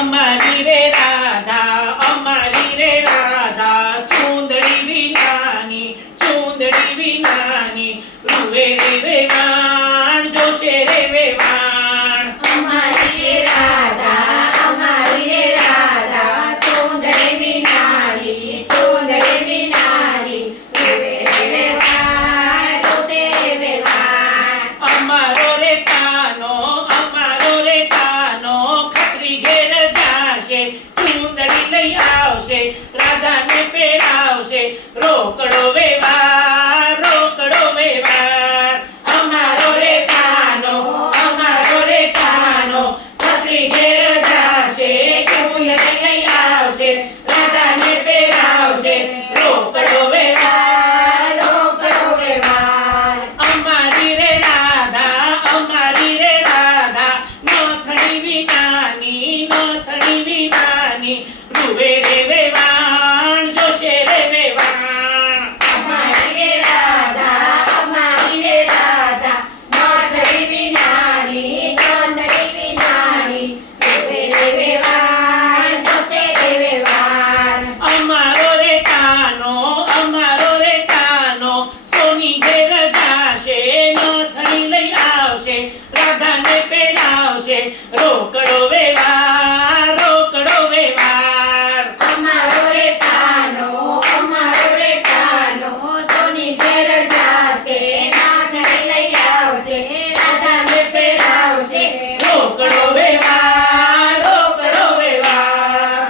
અમારી રે રાધા ચૂંદડી વિનાની રૂવે રે વેવાણ જોશે રે વેવાણ અમારી રે રાધા ચૂંદડી વિનારી રૂવે રે વેવાણ જોશે રે વેવાણ અમારો રે કાનો ખત્રી ઘેર જાશે ચૂંદડી લઈ આવશે રાધાને પહેરાવશે રોકડો વ્યવહાર અમારો રે કાનો ખત્રી ઘેર જાશે ચૂંદડી લઈ આવશે રાધાને પહેરાવશે રોકડો વ્યવહાર અમારી રે રાધા નથણી વિનાની રૂવે રે વેવાણ જોશે રે વેવાણ અમારી રે રાધા નથડી વિનાની રૂવે રે વેવાણ જોશે રે વેવાણ અમારો રે કાનો સોની ઘેર